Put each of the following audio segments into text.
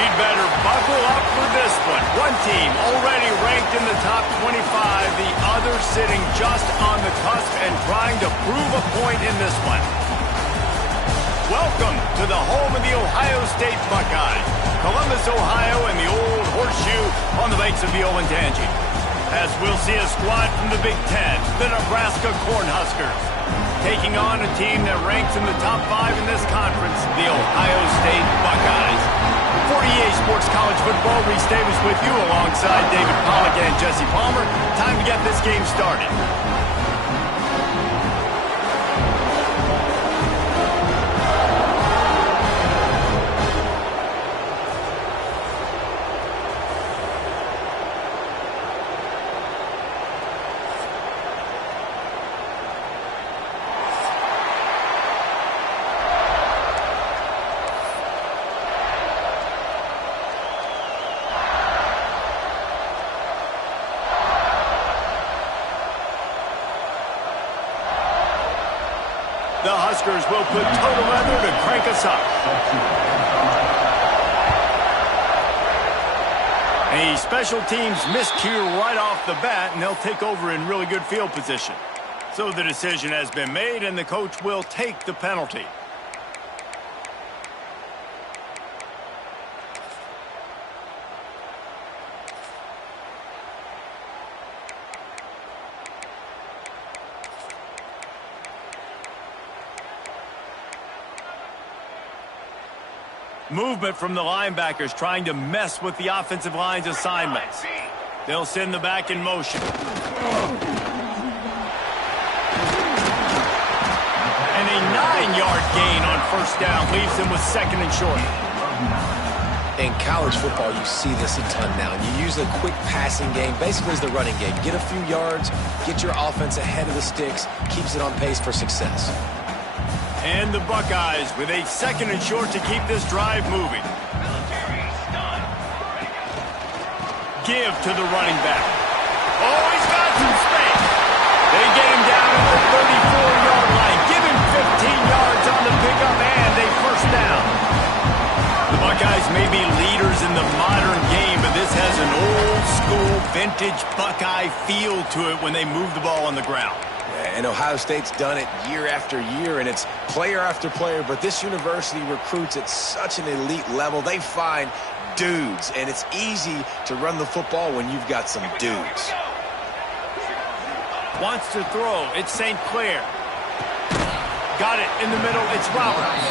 We'd better buckle up for this one. One team already ranked in the top 25, the other sitting just on the cusp and trying to prove a point in this one. Welcome to the home of the Ohio State Buckeyes, Columbus, Ohio, and the old horseshoe on the banks of the Olentangy. As we'll see a squad from the Big Ten, the Nebraska Cornhuskers, taking on a team that ranks in the top 5 in this conference, the Ohio State Buckeyes. For EA Sports College Football, Reese Davis with you alongside David Pollack and Jesse Palmer. Time to get this game started. The Huskers will put total leather to crank us up. A special teams miscue right off the bat, and they'll take over in really good field position. So the decision has been made, and the coach will take the penalty. Movement from the linebackers trying to mess with the offensive line's assignments. They'll send the back in motion. And a 9-yard gain on first down leaves them with second and short. In college football, you see this a ton now. You use a quick passing game, basically as the running game. Get a few yards, get your offense ahead of the sticks, keeps it on pace for success. And the Buckeyes with a second and short to keep this drive moving. Give to the running back. Oh, he's got some space. They get him down at the 34-yard line. Give him 15 yards on the pickup and a first down. The Buckeyes may be leaders in the modern game, but this has an old-school, vintage Buckeye feel to it when they move the ball on the ground. And Ohio State's done it year after year, and it's player after player. But this university recruits at such an elite level. They find dudes, and it's easy to run the football when you've got some dudes. Wants to throw. It's St. Clair. Got it in the middle. It's Roberts.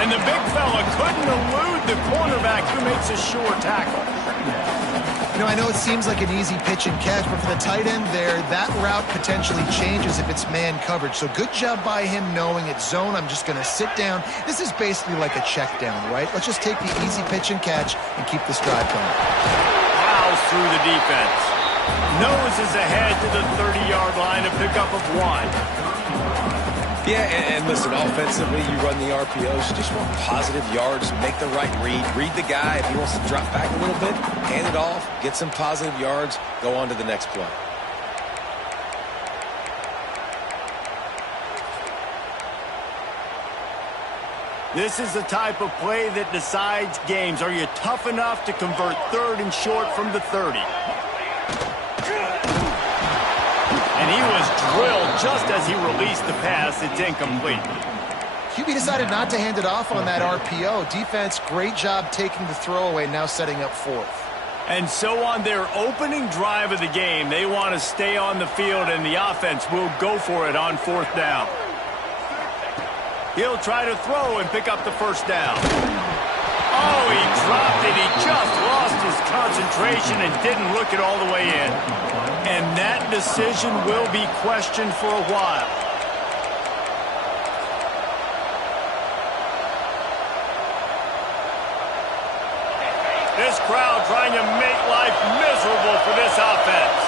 And the big fella couldn't elude the cornerback who makes a sure tackle. You know, I know it seems like an easy pitch and catch, but for the tight end there, that route potentially changes if it's man coverage. So good job by him knowing it's zone. I'm just going to sit down. This is basically like a check down, right? Let's just take the easy pitch and catch and keep this drive going. Plows through the defense. Noses ahead to the 30-yard line, a pickup of 1. Yeah, and listen, offensively, you run the RPOs. You just want positive yards, make the right read the guy. If he wants to drop back a little bit, hand it off, get some positive yards, go on to the next play. This is the type of play that decides games. Are you tough enough to convert third and short from the 30? And he was drilled just as he released the pass. It's incomplete. QB decided not to hand it off on that RPO. Defense, great job taking the throwaway, now setting up fourth. And so on their opening drive of the game, they want to stay on the field, and the offense will go for it on fourth down. He'll try to throw and pick up the first down. Oh, he dropped it. He just lost his concentration and didn't look it all the way in. And that decision will be questioned for a while. This crowd trying to make life miserable for this offense.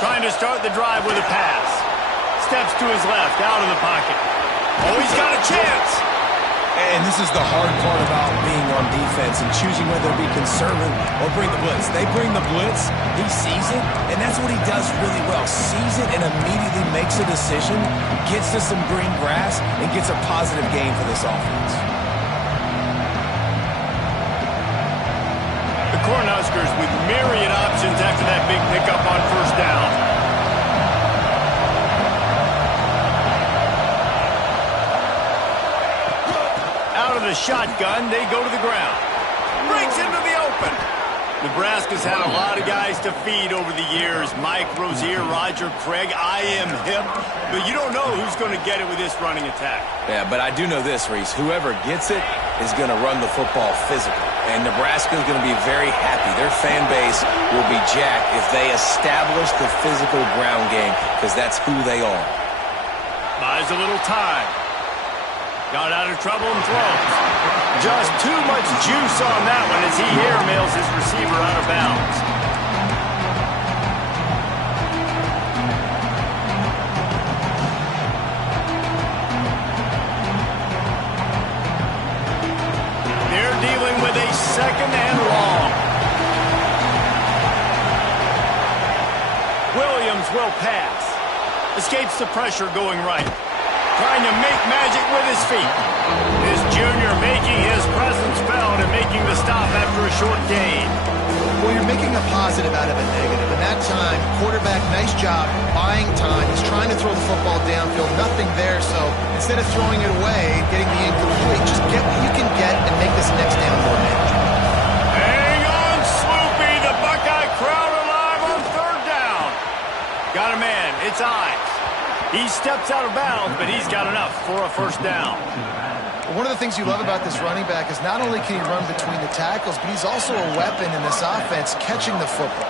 Trying to start the drive with a pass. Steps to his left, out of the pocket. Oh, he's got a chance. And this is the hard part about being on defense and choosing whether to be conservative or bring the blitz. They bring the blitz, he sees it, and that's what he does really well. Sees it and immediately makes a decision, gets to some green grass, and gets a positive gain for this offense. The Cornhuskers with myriad options after that big pickup on first down. The shotgun, they go to the ground. Breaks into the open. Nebraska's had a lot of guys to feed over the years. Mike Rozier, Roger Craig, I am hip. But you don't know who's going to get it with this running attack. Yeah, but I do know this, Reese. Whoever gets it is going to run the football physical. And Nebraska's going to be very happy. Their fan base will be jacked if they establish the physical ground game, because that's who they are. Buys a little time. Got out of trouble and throws. Just too much juice on that one as he airmails his receiver out of bounds. They're dealing with a second and long. Williams will pass. Escapes the pressure going right. Trying to make magic with his feet. This junior making his presence felt and making the stop after a short gain. Well, you're making a positive out of a negative. And that time, quarterback, nice job, buying time. He's trying to throw the football downfield. Nothing there, so instead of throwing it away, getting the incomplete, just get what you can get and make this next down more manageable. Hang on, Sloopy. The Buckeye crowd alive on third down. Got a man. It's Ives. He steps out of bounds, but he's got enough for a first down. One of the things you love about this running back is not only can he run between the tackles, but he's also a weapon in this offense catching the football.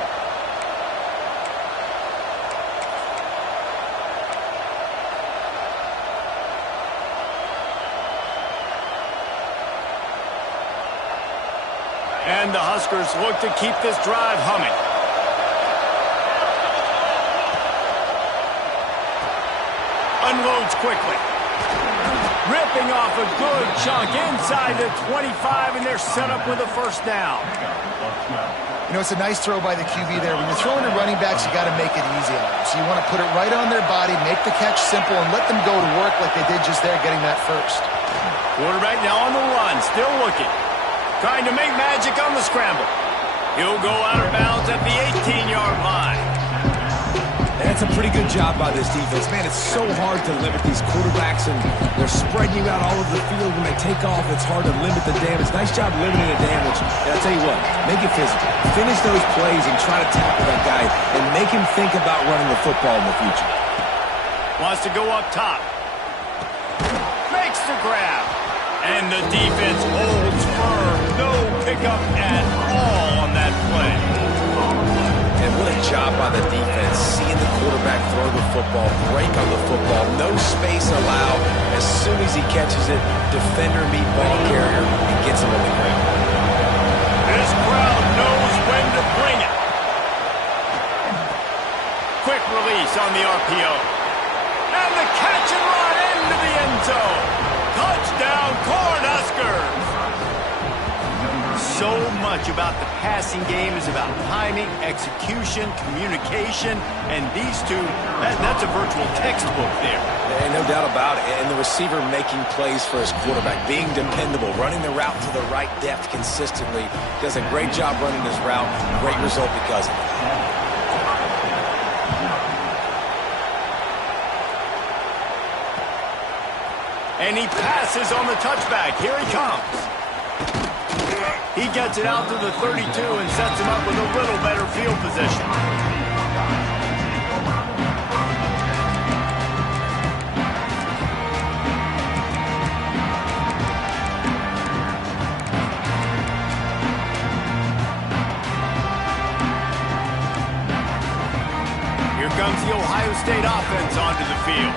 And the Huskers look to keep this drive humming. Unloads quickly. Ripping off a good chunk inside the 25, and they're set up with a first down. You know, it's a nice throw by the QB there. When you're throwing to running backs, you got to make it easy on them. So you want to put it right on their body, make the catch simple, and let them go to work like they did just there, getting that first. Quarterback now on the run, still looking. Trying to make magic on the scramble. He'll go out of bounds at the 18-yard line. That's a pretty good job by this defense. Man, it's so hard to limit these quarterbacks, and they're spreading you out all over the field. When they take off, it's hard to limit the damage. Nice job limiting the damage. And I'll tell you what, make it physical. Finish those plays and try to tackle that guy and make him think about running the football in the future. Wants to go up top. Makes the grab. And the defense holds firm. No pickup at all on that play. And what a job by the defense, seeing the quarterback throw the football, break on the football, no space allowed. As soon as he catches it, defender meet ball carrier and gets him on the ground. This crowd knows when to bring it. Quick release on the RPO. And the catch and run into the end zone. Touchdown, Cornhuskers! So much about the passing game is about timing, execution, communication, and these two, that's a virtual textbook there. And no doubt about it. And the receiver making plays for his quarterback, being dependable, running the route to the right depth consistently. Does a great job running his route. Great result because of it. And he passes on the touchback. Here he comes. He gets it out to the 32 and sets him up with a little better field position. Here comes the Ohio State offense onto the field.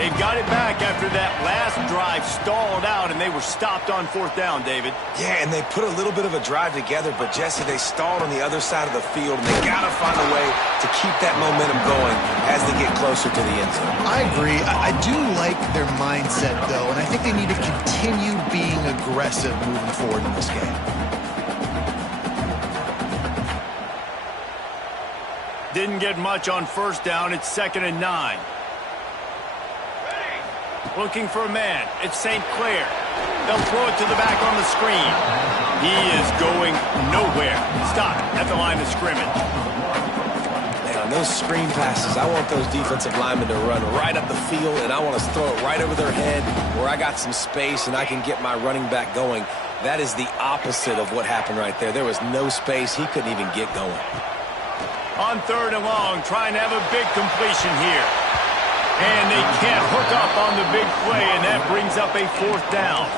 They've got it back after that last drive stalled out, and they were stopped on 4th down, David. Yeah, and they put a little bit of a drive together, but, Jesse, they stalled on the other side of the field, and they got to find a way to keep that momentum going as they get closer to the end zone. I agree. I do like their mindset, though, and I think they need to continue being aggressive moving forward in this game. Didn't get much on 1st down. It's 2nd and 9. Looking for a man. It's St. Clair. They'll throw it to the back on the screen. He is going nowhere. Stop at the line of scrimmage. Man, on those screen passes, I want those defensive linemen to run right up the field, and I want to throw it right over their head where I got some space and I can get my running back going. That is the opposite of what happened right there. There was no space. He couldn't even get going. On 3rd and long, trying to have a big completion here. And they can't hook up on the big play, and that brings up a 4th down.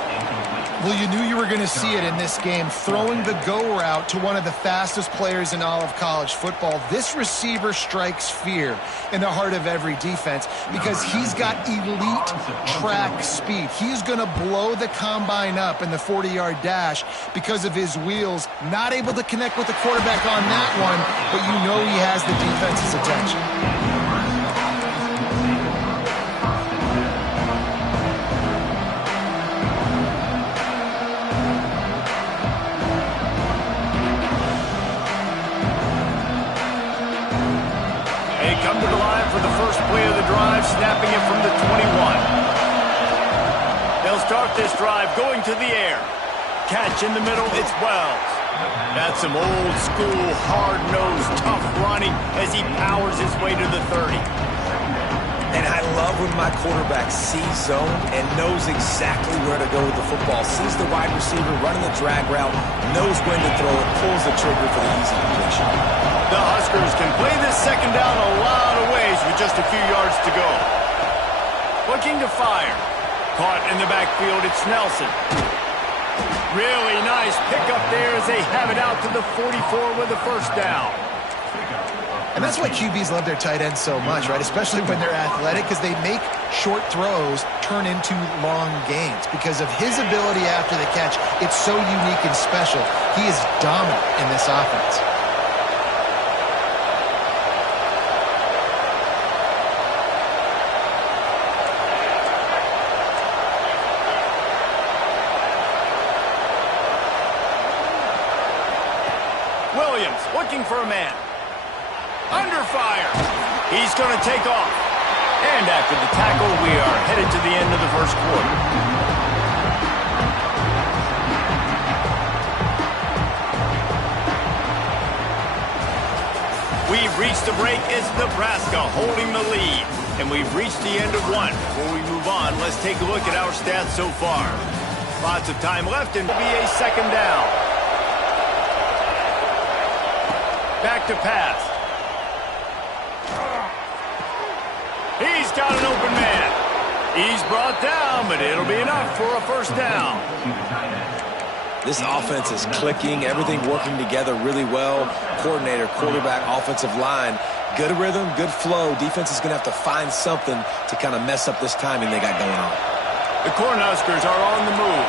Well, you knew you were going to see it in this game, throwing the go route to one of the fastest players in all of college football. This receiver strikes fear in the heart of every defense because he's got elite track speed. He's going to blow the combine up in the 40-yard dash because of his wheels. Not able to connect with the quarterback on that one, but you know he has the defense's attention. Come to the line for the first play of the drive, snapping it from the 21. They'll start this drive going to the air. Catch in the middle, it's Wells. That's some old school, hard-nosed, tough running as he powers his way to the 30. And I love when my quarterback sees zone and knows exactly where to go with the football. Sees the wide receiver running the drag route, knows when to throw it, pulls the trigger for the easy completion. The Huskers can play this 2nd down a lot of ways with just a few yards to go. Looking to fire. Caught in the backfield, it's Nelson. Really nice pickup there as they have it out to the 44 with the 1st down. And that's why QBs love their tight ends so much, right? Especially when they're athletic, because they make short throws turn into long gains. Because of his ability after the catch, it's so unique and special. He is dominant in this offense. Williams looking for a man. Under fire. He's going to take off. And after the tackle, we are headed to the end of the 1st quarter. We've reached the break. It's Nebraska holding the lead. And we've reached the end of one. Before we move on, let's take a look at our stats so far. Lots of time left and will be a 2nd down. Back to pass. He's got an open man. He's brought down, but it'll be enough for a 1st down. This offense is clicking, everything working together really well. Coordinator, quarterback, offensive line. Good rhythm, good flow. Defense is going to have to find something to kind of mess up this timing they got going on. The Cornhuskers are on the move.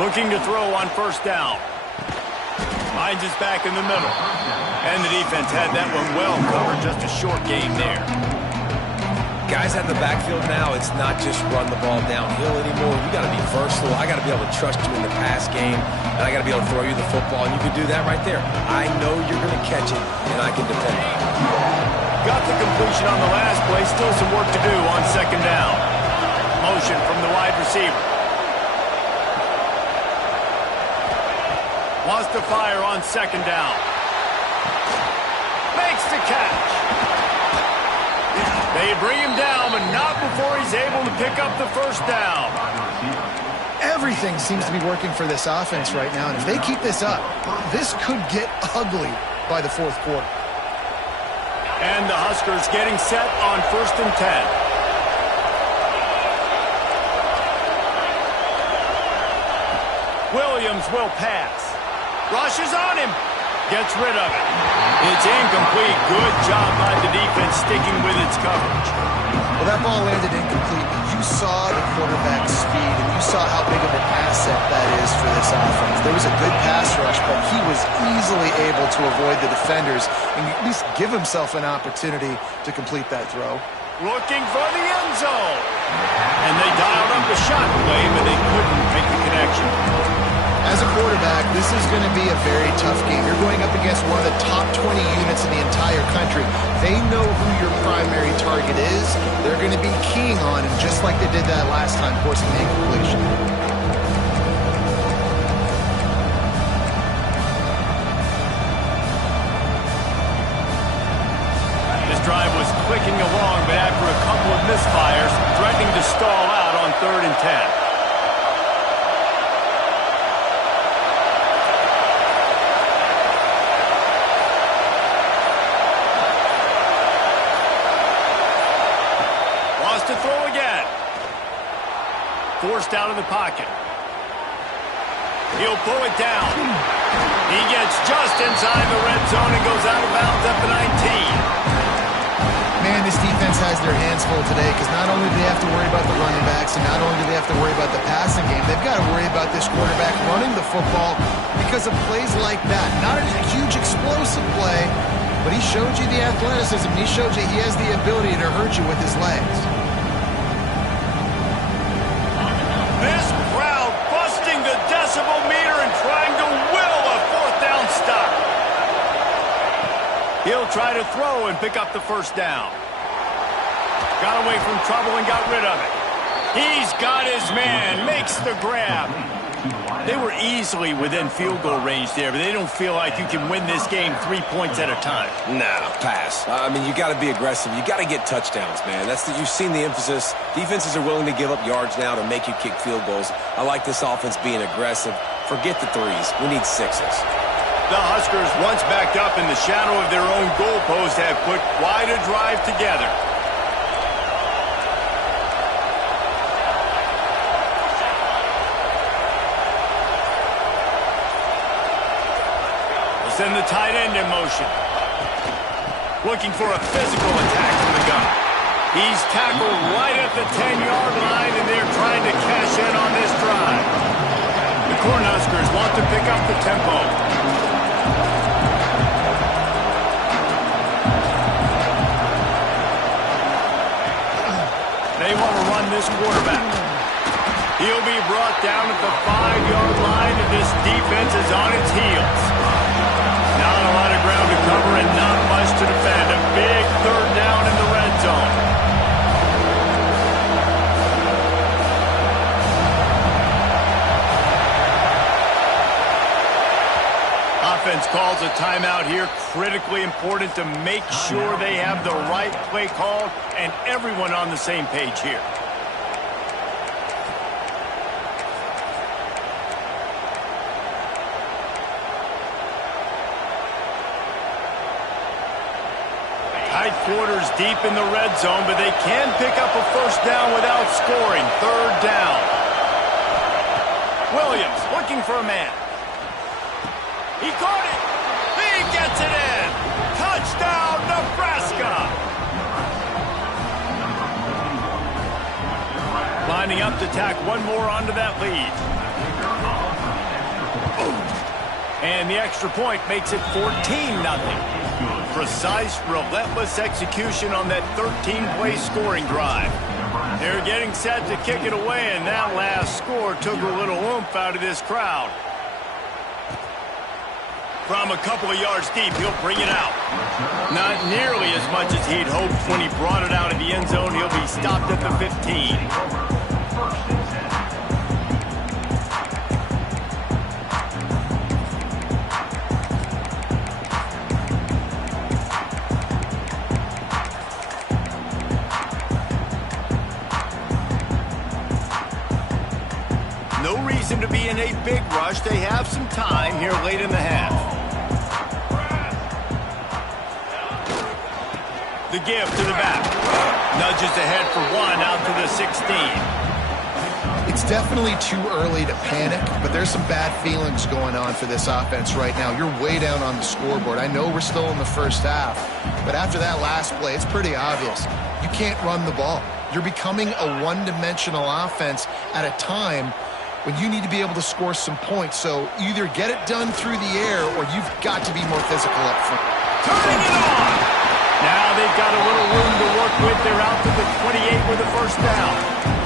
Looking to throw on 1st down. Finds his back in the middle. And the defense had that one well covered. Just a short game there. Guys at the backfield now, it's not just run the ball downhill anymore. You got to be versatile. I got to be able to trust you in the pass game, and I got to be able to throw you the football, and you can do that right there. I know you're going to catch it, and I can depend on it. Got the completion on the last play. Still some work to do on 2nd down. Motion from the wide receiver. Wants to fire on 2nd down. Makes the catch. They bring him down, but not before he's able to pick up the 1st down. Everything seems to be working for this offense right now, and if they keep this up, this could get ugly by the 4th quarter. And the Huskers getting set on 1st and 10. Williams will pass. Rushes on him. Gets rid of it. It's incomplete. Good job by the defense sticking with its coverage. Well, that ball landed incomplete, but you saw the quarterback's speed, and you saw how big of an asset that is for this offense. There was a good pass rush, but he was easily able to avoid the defenders and at least give himself an opportunity to complete that throw. Looking for the end zone. And they dialed up a shot play, but they couldn't make the connection. As a quarterback, this is going to be a very tough game. You're going up against one of the top 20 units in the entire country. They know who your primary target is. They're going to be keying on him, just like they did that last time, forcing the incompletion. This drive was clicking along, but after a couple of misfires, threatening to stall out on 3rd and 10. To throw again. Forced out of the pocket. He'll pull it down. He gets just inside the red zone and goes out of bounds at the 19. Man, this defense has their hands full today because not only do they have to worry about the running backs and not only do they have to worry about the passing game, they've got to worry about this quarterback running the football because of plays like that. Not a huge explosive play, but he showed you the athleticism. He showed you he has the ability to hurt you with his legs. This crowd busting the decibel meter and trying to will a 4th down stop. He'll try to throw and pick up the 1st down. Got away from trouble and got rid of it. He's got his man, makes the grab. They were easily within field goal range there, but they don't feel like you can win this game 3 points at a time. No, pass. I mean, you got to be aggressive. You got to get touchdowns, man. You've seen the emphasis. Defenses are willing to give up yards now to make you kick field goals. I like this offense being aggressive. Forget the 3s. We need 6s. The Huskers, once backed up in the shadow of their own goalpost, have put quite a drive together. Send the tight end in motion. Looking for a physical attack from the gun. He's tackled right at the 10-yard line, and they're trying to cash in on this drive. The Cornhuskers want to pick up the tempo. They want to run this quarterback. He'll be brought down at the 5-yard line, and this defense is on its heels. Not a lot of ground to cover and not much to defend. A big 3rd down in the red zone. Offense calls a timeout here. Critically important to make sure they have the right play called and everyone on the same page here. Tight quarters deep in the red zone, but they can pick up a 1st down without scoring. 3rd down. Williams looking for a man. He caught it. He gets it in. Touchdown, Nebraska. Lining up to tack one more onto that lead. And the extra point makes it 14-0. Precise, relentless execution on that 13-play scoring drive. They're getting set to kick it away, and that last score took a little oomph out of this crowd. From a couple of yards deep, he'll bring it out. Not nearly as much as he'd hoped when he brought it out of the end zone. He'll be stopped at the 15. No reason to be in a big rush. They have some time here late in the half. The give to the back. Nudges ahead for 1 out to the 16. It's definitely too early to panic, but there's some bad feelings going on for this offense right now. You're way down on the scoreboard. I know we're still in the first half, but after that last play, it's pretty obvious. You can't run the ball. You're becoming a one-dimensional offense at a time when you need to be able to score some points. So either get it done through the air or you've got to be more physical up front. Turning it on! Now they've got a little room to work with. They're out to the 28 with a first down.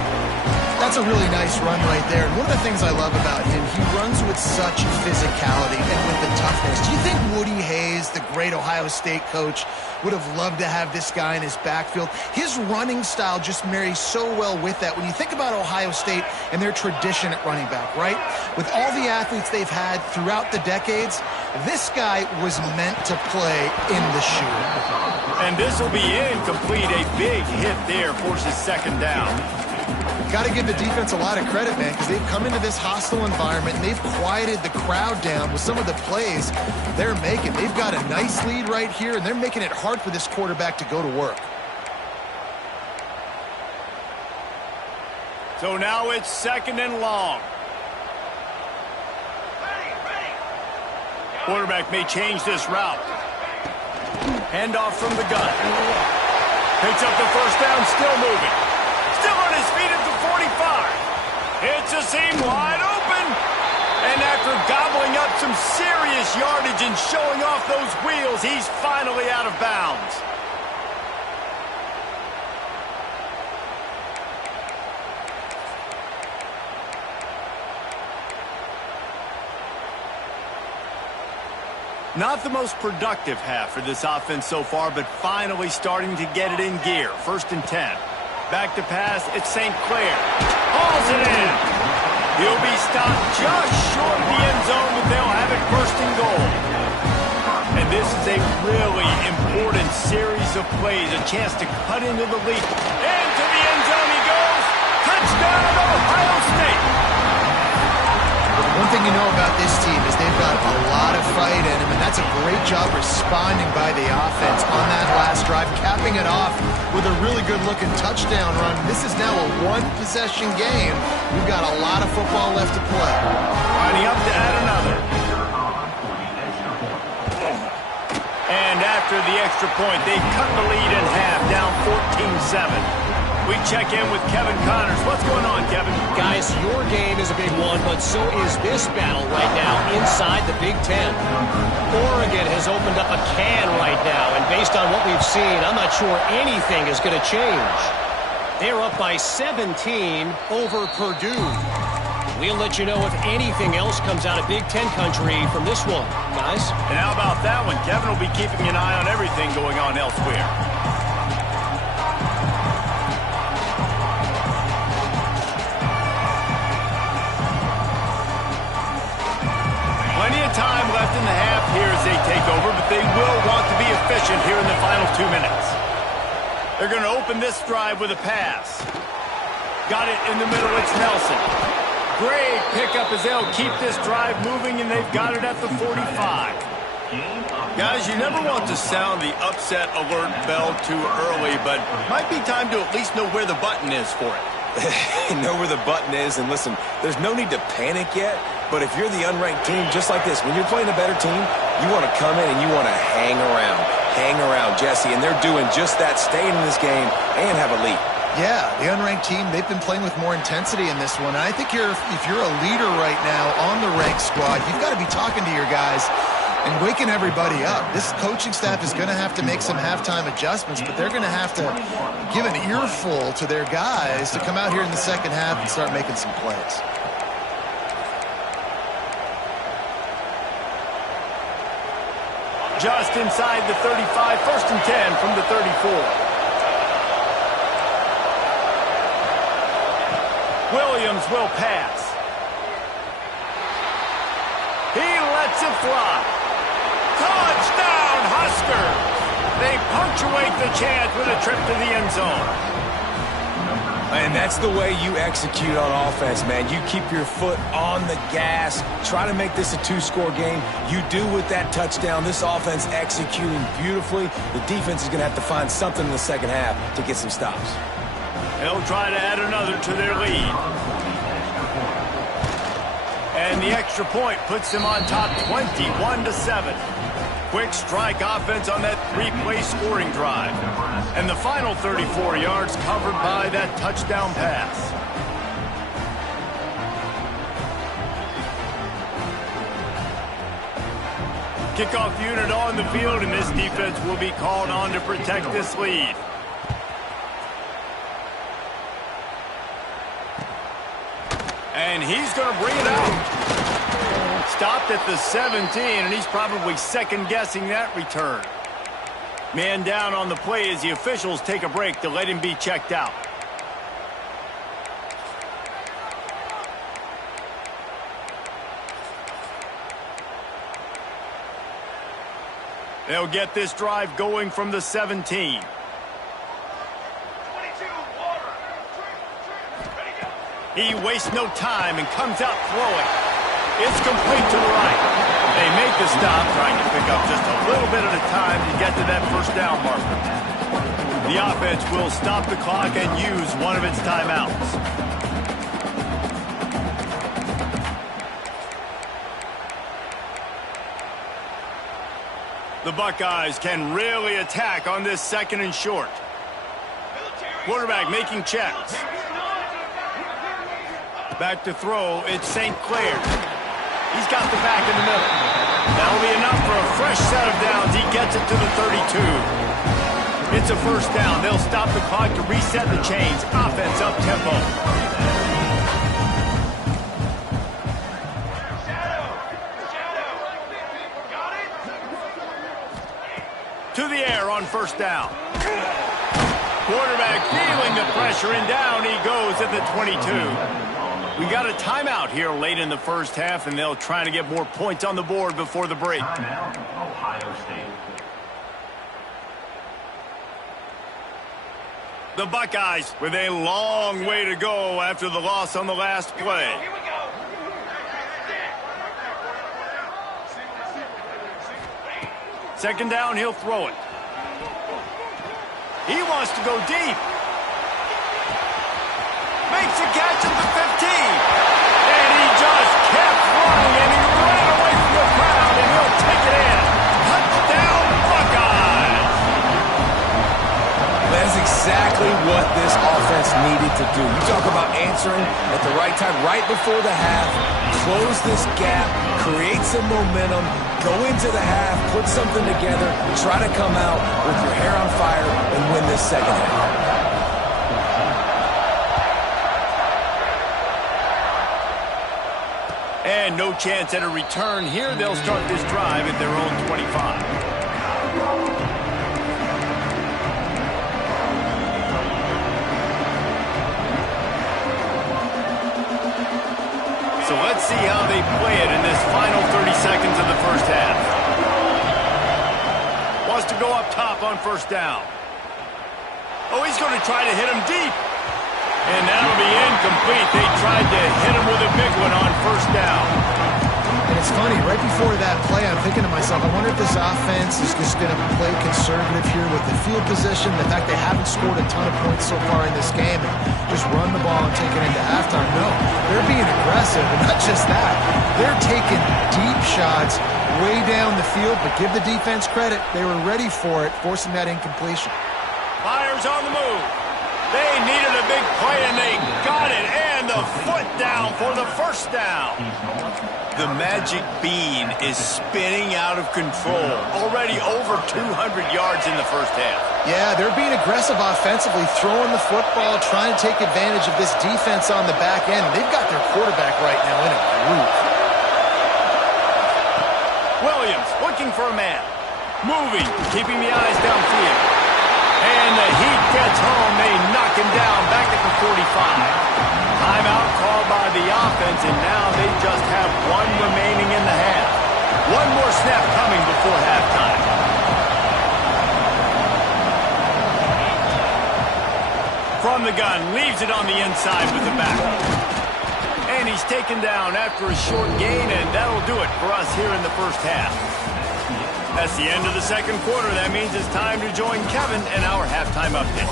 That's a really nice run right there. And one of the things I love about him, he runs with such physicality and with the toughness. Do you think Woody Hayes, the great Ohio State coach, would have loved to have this guy in his backfield? His running style just marries so well with that. When you think about Ohio State and their tradition at running back, right? With all the athletes they've had throughout the decades, this guy was meant to play in the shoe. And this will be incomplete. A big hit there forces second down. Got to give the defense a lot of credit, man, because they've come into this hostile environment and they've quieted the crowd down with some of the plays they're making. They've got a nice lead right here, and they're making it hard for this quarterback to go to work. So now it's second and long. Quarterback may change this route. Handoff from the gun. Picks up the first down, still moving. Still on his feet at the 45. Hits a seam wide open. And after gobbling up some serious yardage and showing off those wheels, he's finally out of bounds. Not the most productive half for this offense so far, but finally starting to get it in gear. First and 10. Back to pass, it's St. Clair. Hauls it in. He'll be stopped just short of the end zone, but they'll have it first and goal. And this is a really important series of plays, a chance to cut into the lead. Into the end zone he goes. Touchdown, Ohio State. One thing you know about this team is they've got a lot of fight in them, and that's a great job responding by the offense on that last drive, capping it off with a really good-looking touchdown run. This is now a one-possession game. We've got a lot of football left to play. Lining up to add another. And after the extra point, they cut the lead in half, down 14-7. We check in with Kevin Connors. What's going on, Kevin? Guys, your game is a big one, but so is this battle right now inside the Big Ten. Oregon has opened up a can right now, and based on what we've seen, I'm not sure anything is going to change. They're up by 17 over Purdue. We'll let you know if anything else comes out of Big Ten country from this one, guys. And how about that one? Kevin will be keeping an eye on everything going on elsewhere. Time left in the half here as they take over, but they will want to be efficient here in the final 2 minutes. They're going to open this drive with a pass. Got it in the middle, it's Nelson. Great pickup as they'll keep this drive moving, and they've got it at the 45. Guys, you never want to sound the upset alert bell too early, but might be time to at least know where the button is for it. Know where the button is, and listen, there's no need to panic yet, but if you're the unranked team, just like this, when you're playing a better team, you want to come in and you want to hang around, Jesse, and they're doing just that, staying in this game and have a lead. Yeah, the unranked team, they've been playing with more intensity in this one, and I think if you're a leader right now on the ranked squad, you've got to be talking to your guys and waking everybody up. This coaching staff is going to have to make some halftime adjustments, but they're going to have to give an earful to their guys to come out here in the second half and start making some plays. Just inside the 35, first and 10 from the 34. Williams will pass. He lets it fly. Touchdown, Huskers! They punctuate the chance with a trip to the end zone. And that's the way you execute on offense, man. You keep your foot on the gas. Try to make this a two-score game. You do with that touchdown. This offense executing beautifully. The defense is going to have to find something in the second half to get some stops. They'll try to add another to their lead. the extra point puts them on top 21-7. Quick strike offense on that three-play scoring drive. And the final 34 yards covered by that touchdown pass. Kickoff unit on the field, and this defense will be called on to protect this lead. And he's going to bring it out. Stopped at the 17, and he's probably second-guessing that return. Man down on the play as the officials take a break to let him be checked out. They'll get this drive going from the 17. He wastes no time and comes out throwing. It's complete to the right. They make the stop, trying to pick up just a little bit at a time to get to that first down marker. The offense will stop the clock and use one of its timeouts. The Buckeyes can really attack on this second and short. Quarterback making checks. Back to throw, it's St. Clair. He's got the back in the middle. That'll be enough for a fresh set of downs. He gets it to the 32. It's a first down. They'll stop the clock to reset the chains. Offense up-tempo. To the air on first down. Quarterback feeling the pressure, and down he goes at the 22. We got a timeout here late in the first half, and they'll try to get more points on the board before the break. Timeout, Ohio State. The Buckeyes with a long way to go after the loss on the last play. Second down, he'll throw it. He wants to go deep. Makes a catch at the 15. And he just kept running, and he ran away from the crowd, and he'll take it in. Touchdown, Buckeyes! That's exactly what this offense needed to do. You talk about answering at the right time, right before the half, close this gap, create some momentum, go into the half, put something together, try to come out with your hair on fire and win this second half. And no chance at a return here. They'll start this drive at their own 25. So let's see how they play it in this final 30 seconds of the first half. Wants to go up top on first down. Oh, he's going to try to hit him deep. And that'll be incomplete. They tried to hit him with a big one on first down. And it's funny, right before that play, I'm thinking to myself, I wonder if this offense is just going to play conservative here with the field position, the fact they haven't scored a ton of points so far in this game, and just run the ball and take it into halftime. No, they're being aggressive, and not just that. They're taking deep shots way down the field, but give the defense credit. They were ready for it, forcing that incompletion. Fires on the move. They needed a big play, and they got it, and the foot down for the first down. The magic bean is spinning out of control. Already over 200 yards in the first half. Yeah, they're being aggressive offensively, throwing the football, trying to take advantage of this defense on the back end. They've got their quarterback right now in a groove. Williams looking for a man. Moving, keeping the eyes downfield. And the heat gets home. They knock him down back at the 45. Timeout called by the offense, and now they just have one remaining in the half. One more snap coming before halftime. From the gun, leaves it on the inside with the back. And he's taken down after a short gain, and that'll do it for us here in the first half. That's the end of the second quarter. That means it's time to join Kevin in our halftime update.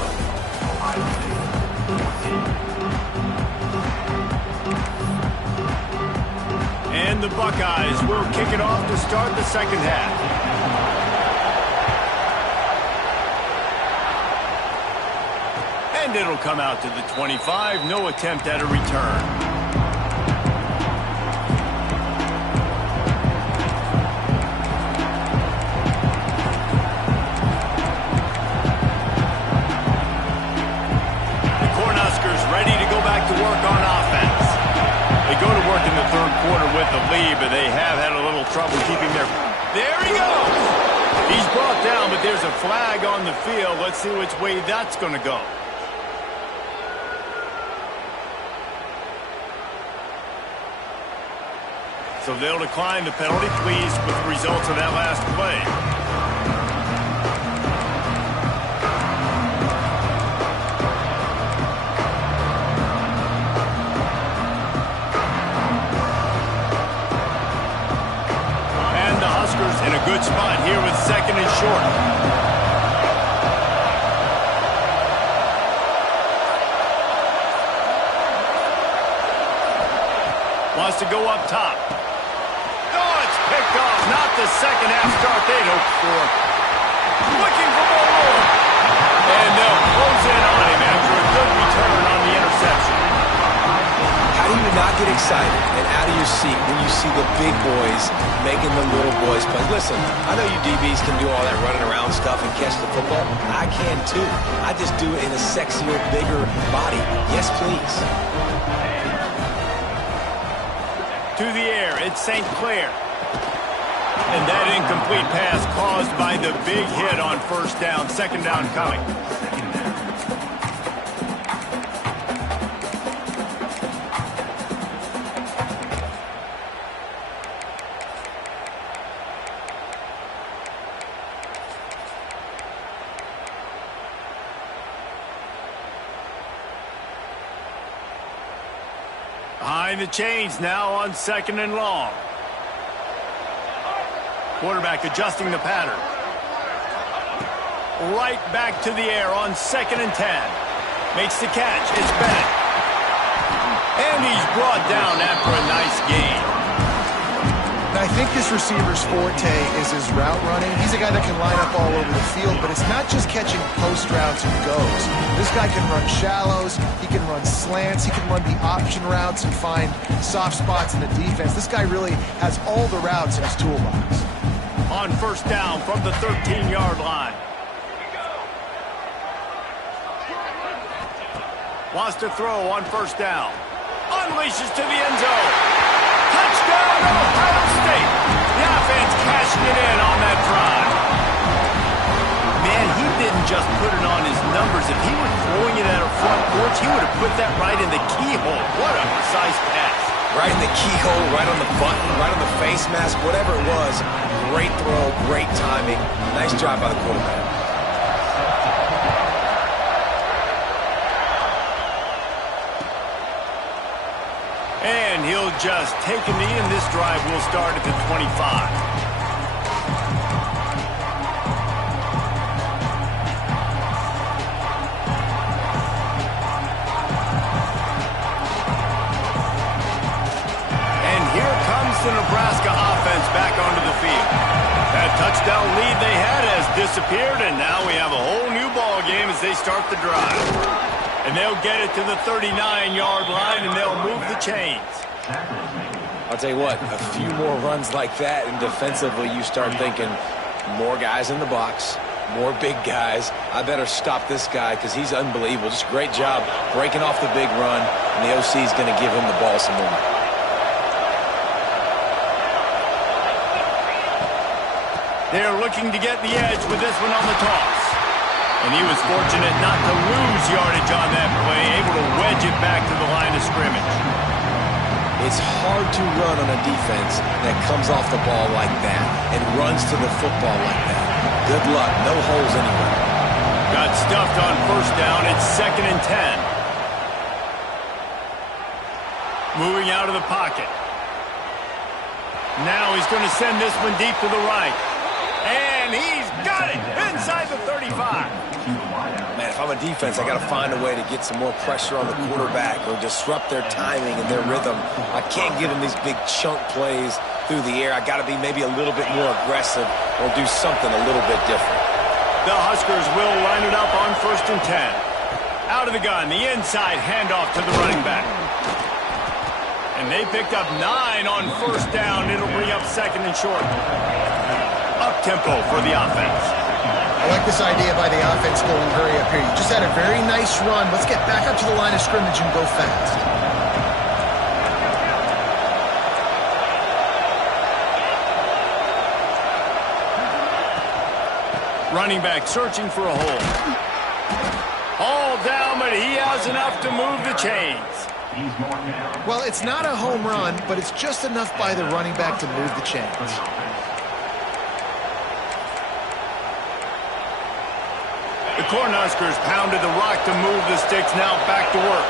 And the Buckeyes will kick it off to start the second half. And it'll come out to the 25. No attempt at a return. To work on offense. They go to work in the third quarter with the lead, but they have had a little trouble keeping their... There he goes! He's brought down, but there's a flag on the field. Let's see which way that's going to go. So they'll decline the penalty, pleased with the results of that last play. In a good spot here with second and short. Wants to go up top. Oh, it's picked off. Not the second half start they'd hoped for. Looking for more. And they'll close in on him after a good return on the interception. How do you not get excited and out of your seat when you see the big boys making the little boys play? Listen, I know you DBs can do all that running around stuff and catch the football. I can too. I just do it in a sexier, bigger body. Yes, please. To the air, it's St. Clair. And that incomplete pass caused by the big hit on first down. Second down coming. Behind the chains now on second and long. Quarterback adjusting the pattern. Right back to the air on second and 10. Makes the catch. It's Bennett. And he's brought down after a nice gain. Now, I think this receiver's forte is his route running. He's a guy that can line up all over the field, but it's not just catching post routes and goes. This guy can run shallows, he can run slants, he can run the option routes and find soft spots in the defense. This guy really has all the routes in his toolbox. On first down from the 13-yard line. Wants to throw on first down. Unleashes to the end zone. Touchdown, Ohio State. The offense cashing it in on that drive. Man, he didn't just put it on his numbers. If he were throwing it at a front porch, he would have put that right in the keyhole. What a precise pass. Right in the keyhole, right on the button, right on the face mask, whatever it was. Great throw, great timing. Nice job by the quarterback. And he'll just take a knee, and this drive will start at the 25. And here comes the Nebraska offense back onto the field. That touchdown lead they had has disappeared, and now we have a whole new ball game as they start the drive. And they'll get it to the 39-yard line, and they'll move the chains. I'll tell you what, a few more runs like that, and defensively you start thinking more guys in the box, more big guys. I better stop this guy because he's unbelievable. Just great job breaking off the big run, and the OC is going to give him the ball some more. They're looking to get the edge with this one on the toss. And he was fortunate not to lose yardage on that play, able to wedge it back to the line of scrimmage. It's hard to run on a defense that comes off the ball like that and runs to the football like that. Good luck. No holes anywhere. Got stuffed on first down. It's second and 10. Moving out of the pocket. Now he's going to send this one deep to the right. And he's got it inside the 35. Man, if I'm a defense, I got to find a way to get some more pressure on the quarterback or disrupt their timing and their rhythm. I can't give them these big chunk plays through the air. I got to be maybe a little bit more aggressive or do something a little bit different. The Huskers will line it up on 1st and 10. Out of the gun, the inside handoff to the running back. And they picked up 9 on 1st down. It'll bring up 2nd and short. Up-tempo for the offense. I like this idea by the offense going hurry up here. You just had a very nice run. Let's get back up to the line of scrimmage and go fast. Running back searching for a hole. All down, but he has enough to move the chains. Well, it's not a home run, but it's just enough by the running back to move the chains. The Cornhuskers pounded the rock to move the sticks. Now back to work.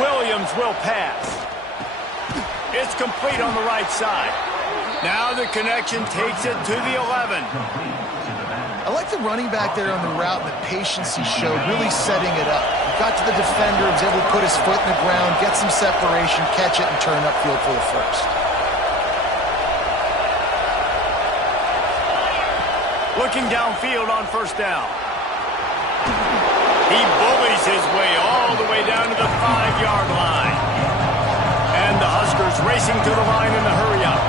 Williams will pass. It's complete on the right side. Now the connection takes it to the 11. I like the running back there on the route and the patience he showed, really setting it up. He got to the defender, was able to put his foot in the ground, get some separation, catch it, and turn upfield for the first. Looking downfield on 1st down. He bullies his way all the way down to the 5-yard line. And the Huskers racing to the line in the hurry-up.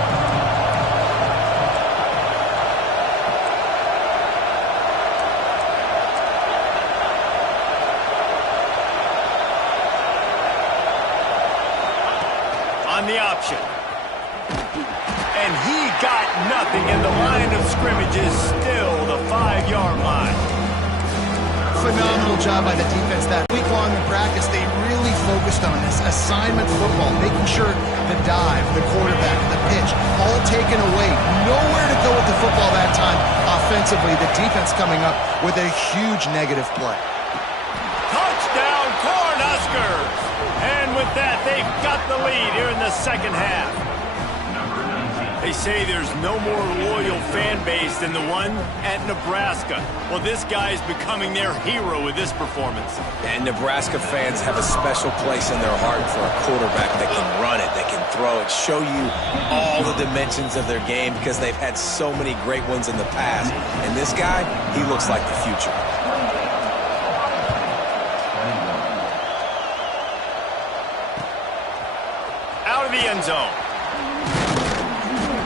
On the option. And he got nothing, and the line of scrimmage is still the 5-yard line. Phenomenal job by the defense that week long in practice. They really focused on this assignment football, making sure the dive, the quarterback, the pitch, all taken away. Nowhere to go with the football that time. Offensively, the defense coming up with a huge negative play. Touchdown, Cornhuskers! And with that, they've got the lead here in the 2nd half. They say there's no more loyal fan base than the one at Nebraska. Well, this guy is becoming their hero with this performance. And Nebraska fans have a special place in their heart for a quarterback that can run it, that can throw it, show you all the dimensions of their game because they've had so many great ones in the past. And this guy, he looks like the future. Out of the end zone.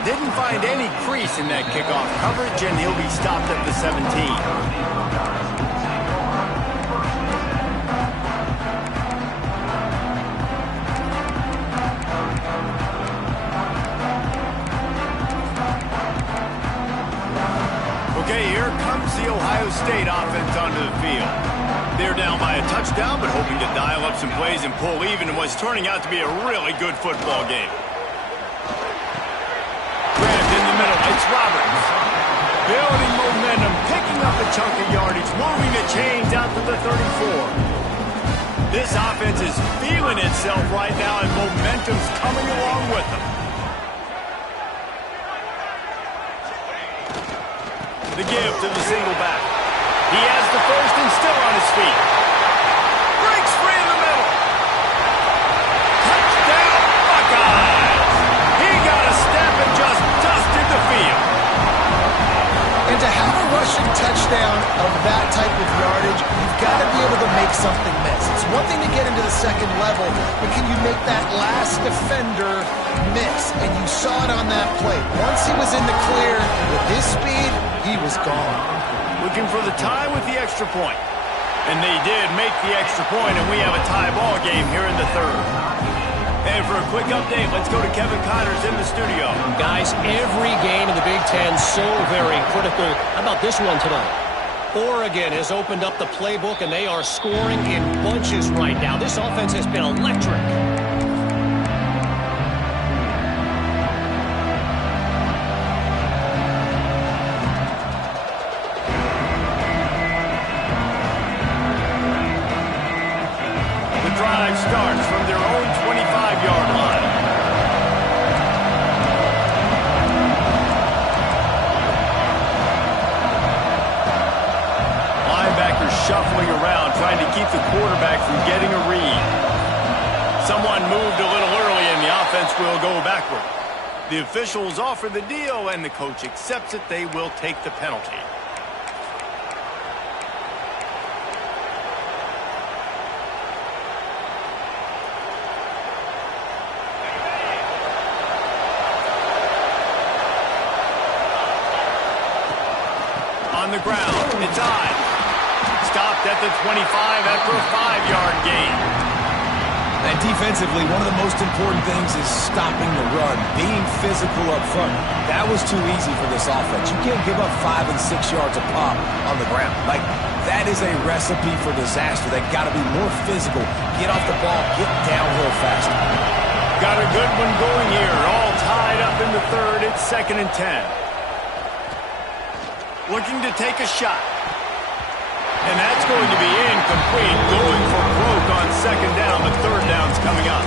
Didn't find any crease in that kickoff coverage, and he'll be stopped at the 17. Okay, here comes the Ohio State offense onto the field. They're down by a touchdown, but hoping to dial up some plays and pull even in what's turning out to be a really good football game. It's Roberts. Building momentum, picking up a chunk of yardage, moving the chains out to the 34. This offense is feeling itself right now, and momentum's coming along with them. The give to the single back. He has the first and still on his feet. Breaks free in the middle. Touchdown, Buckeyes! He got a step and just dusted the field. And to have a rushing touchdown of that type of yardage, you've got to be able to make something miss. It's one thing to get into the 2nd level, but can you make that last defender miss? And you saw it on that play. Once he was in the clear, with his speed, he was gone. Looking for the tie with the extra point. And they did make the extra point, and we have a tie ball game here in the 3rd. And for a quick update, let's go to Kevin Connors in the studio. Guys, every game in the Big Ten so very critical. How about this one tonight? Oregon has opened up the playbook, and they are scoring in bunches right now. This offense has been electric. Drive starts from their own 25-yard line. shuffling around, trying to keep the quarterback from getting a read. Someone moved a little early, and the offense will go backward. The officials offer the deal, and the coach accepts it. They will take the penalty. On the ground, it's on. Stopped at the 25 after a 5-yard gain. And defensively, one of the most important things is stopping the run, being physical up front. That was too easy for this offense. You can't give up 5 and 6 yards a pop on the ground. Like, that is a recipe for disaster. They've got to be more physical, get off the ball, get downhill faster. Got a good one going here. All tied up in the third. It's 2nd and 10. Looking to take a shot. And that's going to be incomplete. Going for broke on 2nd down. The 3rd down's coming up.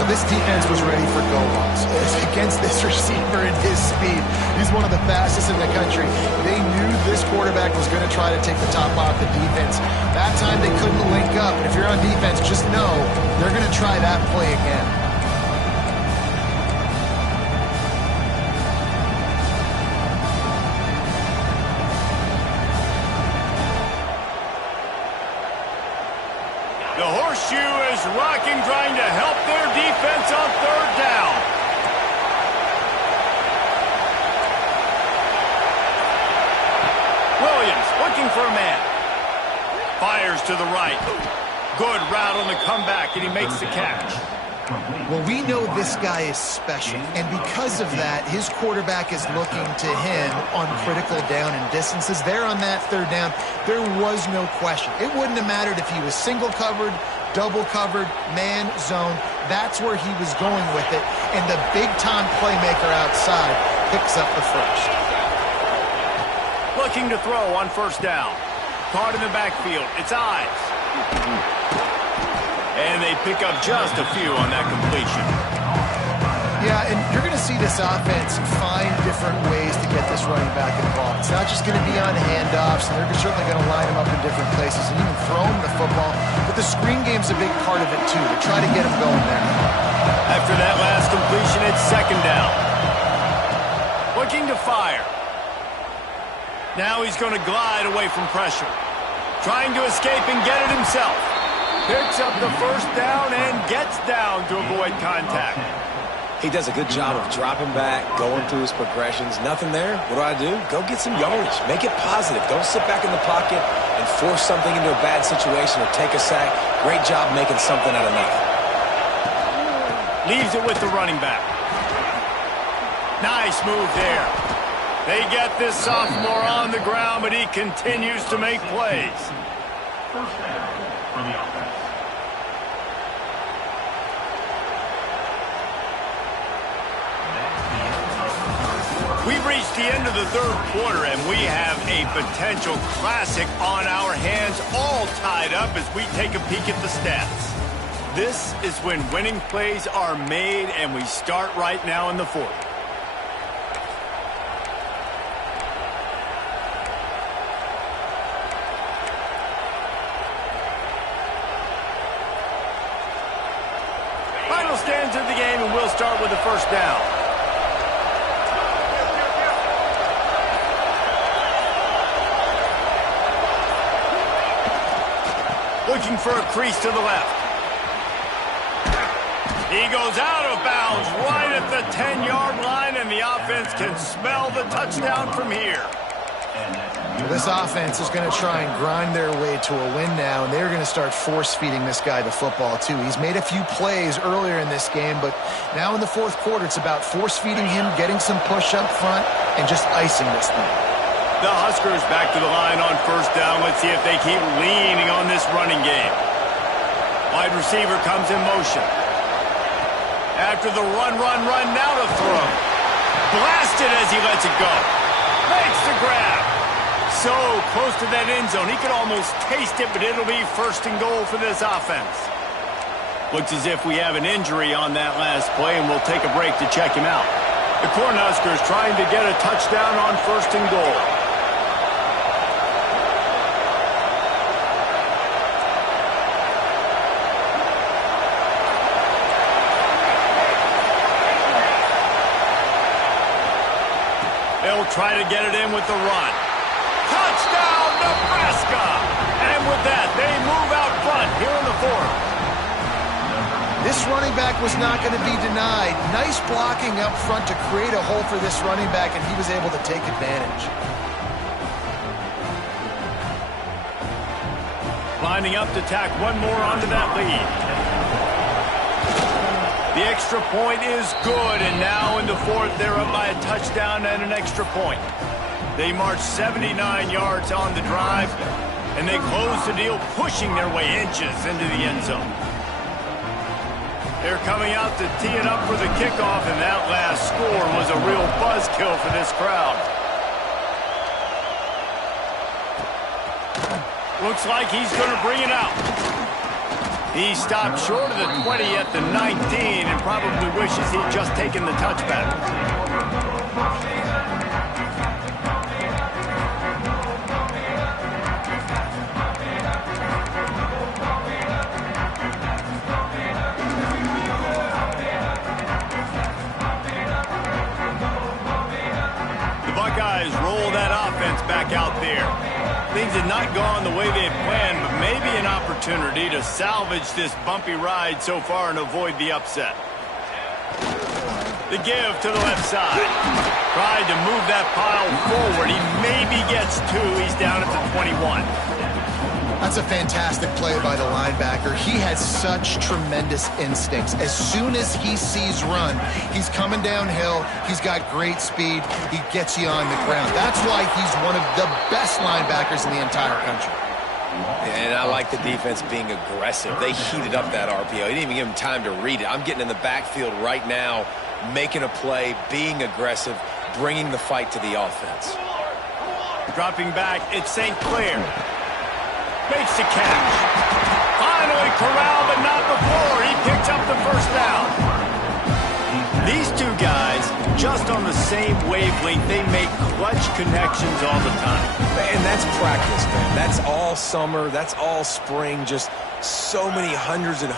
Well, this defense was ready for go-balls. Against this receiver and his speed, he's one of the fastest in the country. They knew this quarterback was going to try to take the top off the defense. That time they couldn't link up. And if you're on defense, just know they're going to try that play again. The horseshoe is rocking, trying to help their defense on 3rd down. Williams looking for a man. Fires to the right. Good route on the comeback, and he makes the catch. Well, we know this guy is special, and because of that, his quarterback is looking to him on critical down and distances. There on that 3rd down, there was no question. It wouldn't have mattered if he was single covered, double covered, man, zone. That's where he was going with it, and the big-time playmaker outside picks up the first. Looking to throw on 1st down. Caught in the backfield. It's Ives. And they pick up just a few on that completion. Yeah, and you're going to see this offense find different ways to get this running back involved. It's not just going to be on handoffs, and they're certainly going to line him up in different places and even throw him the football. But the screen game's a big part of it, too. They try to get him going there. After that last completion, it's 2nd down. Looking to fire. Now he's going to glide away from pressure. Trying to escape and get it himself. Picks up the 1st down and gets down to avoid contact. He does a good job of dropping back, going through his progressions. Nothing there. What do? Go get some yardage. Make it positive. Don't sit back in the pocket and force something into a bad situation or take a sack. Great job making something out of nothing. Leaves it with the running back. Nice move there. They get this sophomore on the ground, but he continues to make plays. 1st down for the offense. We've reached the end of the 3rd quarter, and we have a potential classic on our hands, all tied up as we take a peek at the stats. This is when winning plays are made, and we start right now in the 4th. Final stands of the game, and we'll start with the 1st down. Looking for a crease to the left. He goes out of bounds right at the 10-yard line, and the offense can smell the touchdown from here. This offense is going to try and grind their way to a win now, and they're going to start force-feeding this guy the football, too. He's made a few plays earlier in this game, but now in the 4th quarter, it's about force-feeding him, getting some push up front, and just icing this thing. The Huskers back to the line on 1st down. Let's see if they keep leaning on this running game. Wide receiver comes in motion. After the run, now to throw. Blasted as he lets it go. Makes the grab. So close to that end zone. He could almost taste it, but it'll be 1st and goal for this offense. Looks as if we have an injury on that last play, and we'll take a break to check him out. The Cornhuskers trying to get a touchdown on 1st and goal. try to get it in with the run. Touchdown, Nebraska! And with that, they move out front here in the fourth. This running back was not going to be denied. Nice blocking up front to create a hole for this running back, and he was able to take advantage. Lining up to tack one more onto that lead. The extra point is good, and now in the fourth, they're up by a touchdown and an extra point. They march 79 yards on the drive, and they close the deal, pushing their way inches into the end zone. They're coming out to tee it up for the kickoff, and that last score was a real buzzkill for this crowd. Looks like he's going to bring it out. He stopped short of the 20 at the 19 and probably wishes he'd just taken the touchback. The Buckeyes roll that offense back out there. Things had not gone the way they had planned, but maybe an opportunity to salvage this bumpy ride so far and avoid the upset. The give to the left side. Tried to move that pile forward. He maybe gets two. He's down at the 21. That's a fantastic play by the linebacker. He has such tremendous instincts. As soon as he sees run, he's coming downhill. He's got great speed. He gets you on the ground. That's why he's one of the best linebackers in the entire country. And I like the defense being aggressive. They heated up that RPO. He didn't even give him time to read it. I'm getting in the backfield right now, making a play, being aggressive, bringing the fight to the offense. Dropping back, it's St. Clair. Makes the catch. Finally corralled, but not before. He picks up the first down. These two guys, just on the same wavelength, they make clutch connections all the time. And that's practice, man. That's all summer. That's all spring. Just so many hundreds and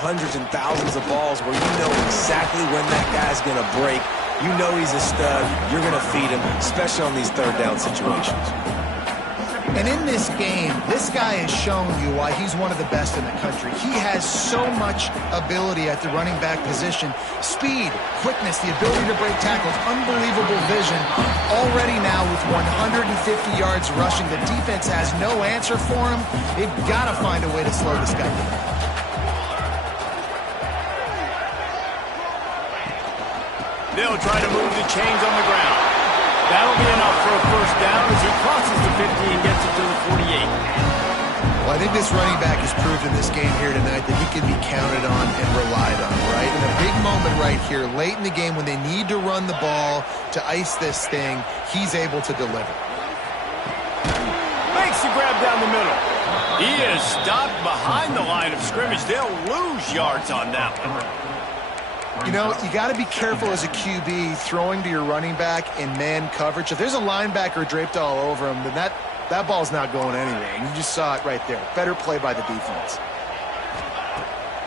thousands of balls where you know exactly when that guy's going to break. You know he's a stud. You're going to feed him, especially on these third down situations. And in this game, this guy has shown you why he's one of the best in the country. He has so much ability at the running back position. Speed, quickness, the ability to break tackles, unbelievable vision. Already now with 150 yards rushing, the defense has no answer for him. They've got to find a way to slow this guy down. They'll try to move the chains on the ground. That'll be enough for a first down as he crosses the 50 and gets it to the 48. Well, I think this running back has proved in this game here tonight that he can be counted on and relied on, right? In a big moment right here, late in the game when they need to run the ball to ice this thing, he's able to deliver. Makes the grab down the middle. He is stopped behind the line of scrimmage. They'll lose yards on that one. You know, you got to be careful as a QB throwing to your running back in man coverage. If there's a linebacker draped all over him, then that ball's not going anywhere. And you just saw it right there. Better play by the defense.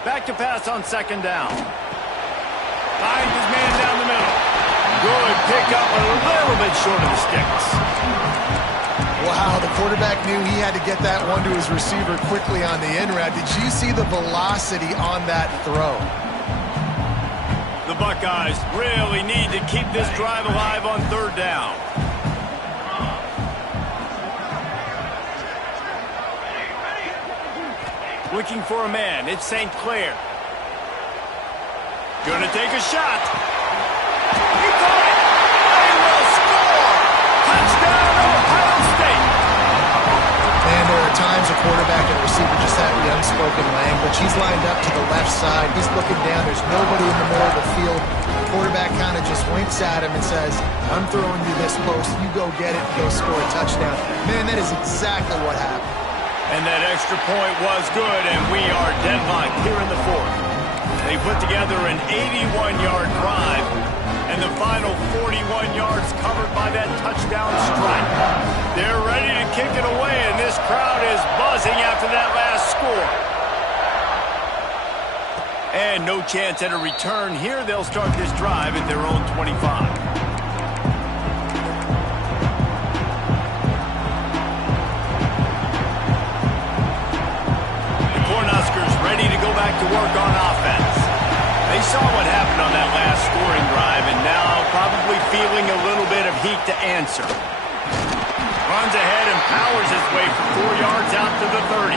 Back to pass on second down. Finds his man down the middle. Good pickup, a little bit short of the sticks. Wow, the quarterback knew he had to get that one to his receiver quickly on the in route. Did you see the velocity on that throw? The Buckeyes really need to keep this drive alive on third down. Looking for a man. It's St. Clair. Gonna take a shot. He caught it. They will score. Touchdown, Ohio State. Man, there are times a quarterback and a receiver just have the unspoken language. He's lined up to the left side. He's looking down. There's nobody in the middle of the field. The quarterback kind of just winks at him and says, I'm throwing you this close. You go get it and go score a touchdown. Man, that is exactly what happened. And that extra point was good, and we are deadlocked here in the fourth. They put together an 81-yard drive, and the final 41 yards covered by that touchdown strike. They're ready to kick it away, and this crowd is buzzing after that last score. And no chance at a return here. They'll start this drive at their own 25. feeling a little bit of heat to answer. Runs ahead and powers his way for 4 yards out to the 30.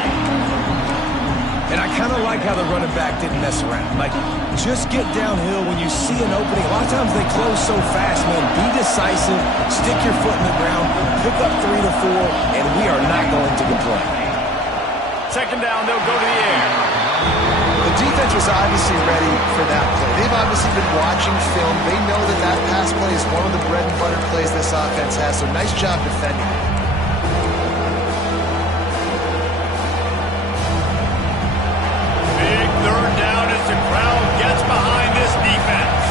And I kind of like how the running back didn't mess around. Like, just get downhill when you see an opening. A lot of times they close so fast, man. Be decisive, stick your foot in the ground, pick up 3 to 4, and we are not going to complain. Second down, they'll go to the air. The defense was obviously ready for that play. They've obviously been watching film. They know that that pass play is one of the bread and butter plays this offense has, so nice job defending. Big third down as the crowd gets behind this defense.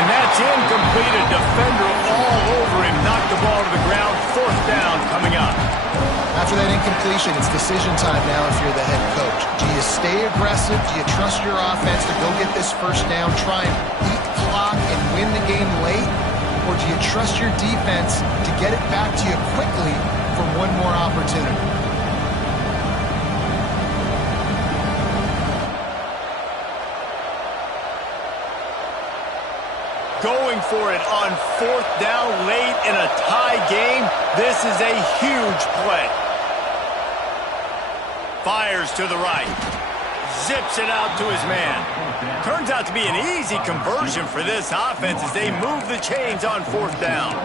And that's incomplete. A defender all over him. Knocked the ball to the ground. Fourth down coming up. After that incompletion, it's decision time now if you're the head coach. Do you stay aggressive? Do you trust your offense to go get this first down, try and beat the clock and win the game late? Or do you trust your defense to get it back to you quickly for one more opportunity? Going for it on fourth down late in a tie game. This is a huge play. Fires to the right. Zips it out to his man. Turns out to be an easy conversion for this offense as they move the chains on fourth down.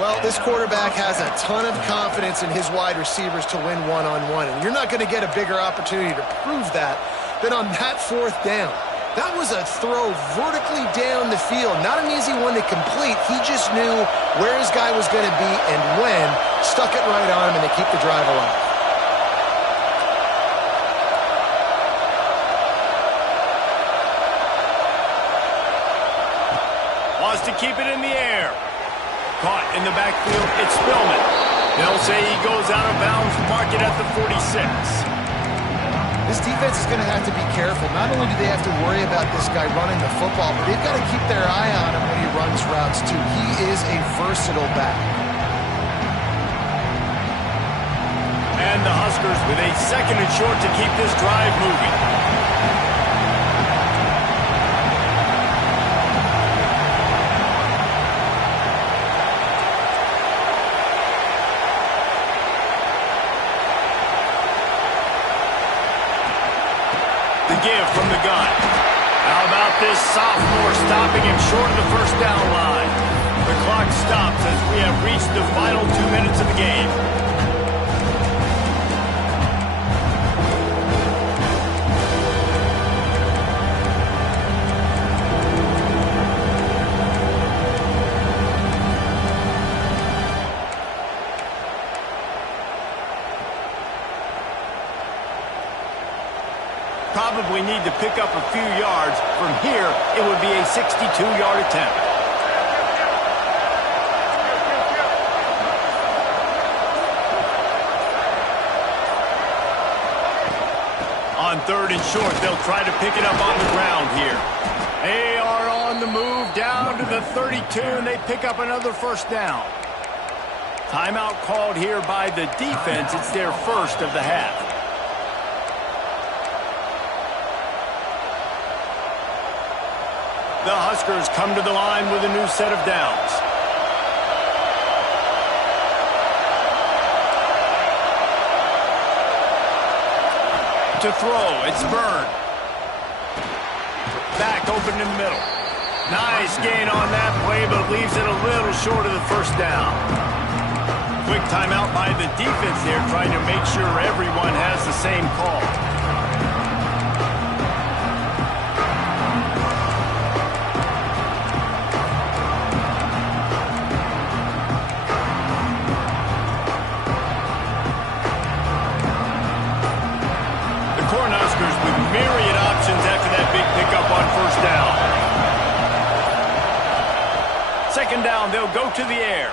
Well, this quarterback has a ton of confidence in his wide receivers to win one-on-one, and you're not going to get a bigger opportunity to prove that than on that fourth down. That was a throw vertically down the field. Not an easy one to complete. He just knew where his guy was going to be and when. Stuck it right on him and to keep the drive alive. Wants to keep it in the air. Caught in the backfield. It's Spillman. They'll say he goes out of bounds. Mark it at the 46. This defense is going to have to be careful. Not only do they have to worry about this guy running the football, but they've got to keep their eye on him when he runs routes, too. He is a versatile back. And the Huskers with a second and short to keep this drive moving. Give from the gun. How about this sophomore stopping him short of the first down line? The clock stops as we have reached the final 2 minutes of the game. Probably need to pick up a few yards. From here, it would be a 62-yard attempt. On third and short, they'll try to pick it up on the ground here. They are on the move down to the 32, and they pick up another first down. Timeout called here by the defense. It's their first of the half. The Huskers come to the line with a new set of downs. To throw, it's Byrne. Back open in the middle. Nice gain on that play, but leaves it a little short of the first down. Quick timeout by the defense there, trying to make sure everyone has the same call. Myriad options after that big pickup on first down. Second down, they'll go to the air.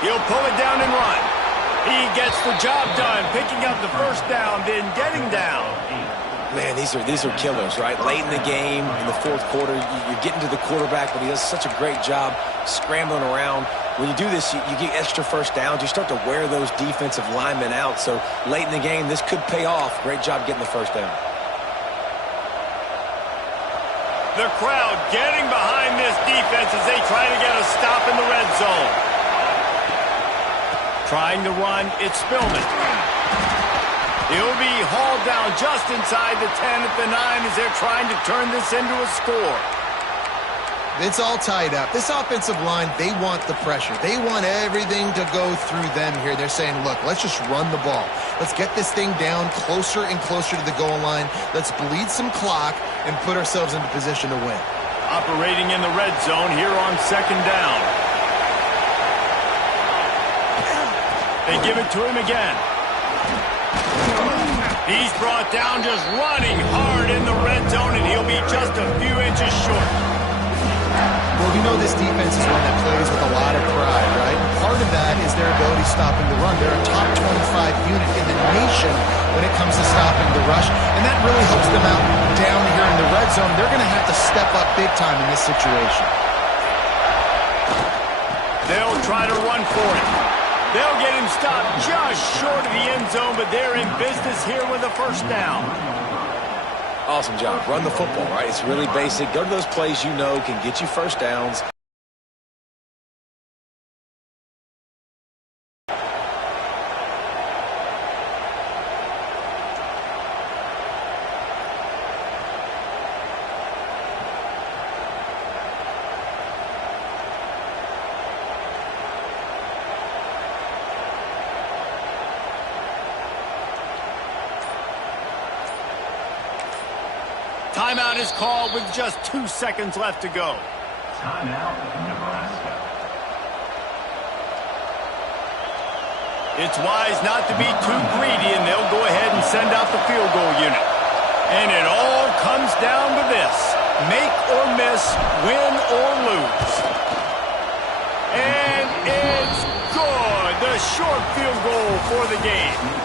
He'll pull it down and run. He gets the job done, picking up the first down, then getting down. Man, these are killers, right? Late in the game, in the fourth quarter, you're getting to the quarterback, but he does such a great job scrambling around, When you do this, you get extra first downs. You start to wear those defensive linemen out. So late in the game, this could pay off. Great job getting the first down. The crowd getting behind this defense as they try to get a stop in the red zone. Trying to run, it's Spillman. He'll be hauled down just inside the 10 at the 9 as they're trying to turn this into a score. It's all tied up. This offensive line, they want the pressure. They want everything to go through them here. They're saying, look, let's just run the ball. Let's get this thing down closer and closer to the goal line. Let's bleed some clock and put ourselves into position to win. Operating in the red zone here on second down. They give it to him again. He's brought down just running hard in the red zone, and he'll be just a few inches short. Well, we know this defense is one that plays with a lot of pride, right? And part of that is their ability stopping the run. They're a top 25 unit in the nation when it comes to stopping the rush, and that really helps them out down here in the red zone. They're going to have to step up big time in this situation. They'll try to run for it. They'll get him stopped just short of the end zone, but they're in business here with a first down. Awesome job. Run the football, right? It's really basic. Go to those plays you know can get you first downs. Timeout is called with just 2 seconds left to go. Timeout, Nebraska. It's wise not to be too greedy, and they'll go ahead and send out the field goal unit. And it all comes down to this: make or miss, win or lose. And it's good. The short field goal for the game.